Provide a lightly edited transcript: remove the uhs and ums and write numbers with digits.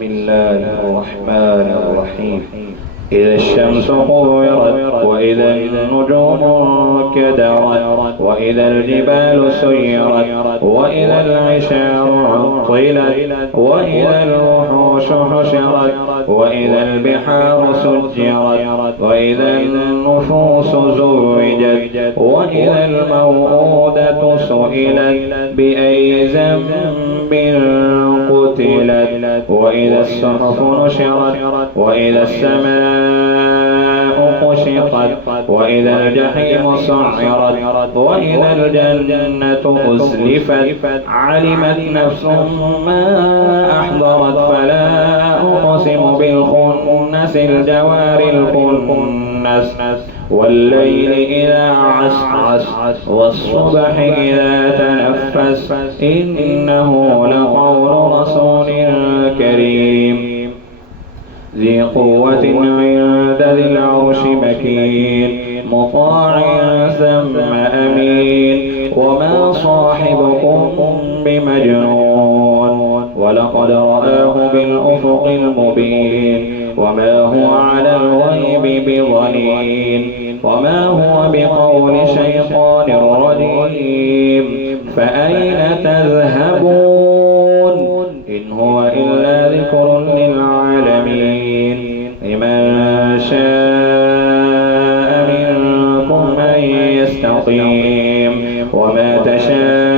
بسم الله الرحمن الرحيم. إذا الشمس كورت وإذا النجوم انكدرت وإذا الجبال سيرت وإذا العشار عطلت وإذا الوحوش حشرت وإذا البحار سجرت وإذا النفوس زوجت وإذا الموءودة سئلت بأي ذنب قتلت وإذا الصحف نشرت وإذا السماء كشطت وإذا الجحيم سعرت وإذا الجنة أزلفت علمت نفس ما أحضرت فلا أقسم بالخنس الجوار الكنس والليل إذا عسعس والصبح إذا تنفس إنه لقول رسول كريم ذي قوة عند ذي العرش مكين مطاع ثم أمين وما صاحبكم بمجنون ولقد رآه بالأفق المبين وما هو على الغيب بضنين وما هو بقول شيطان رجيم فأين تذهبون إن هو إلا ذكر للعالمين لمن شاء منكم أن يستقيم وما تشاء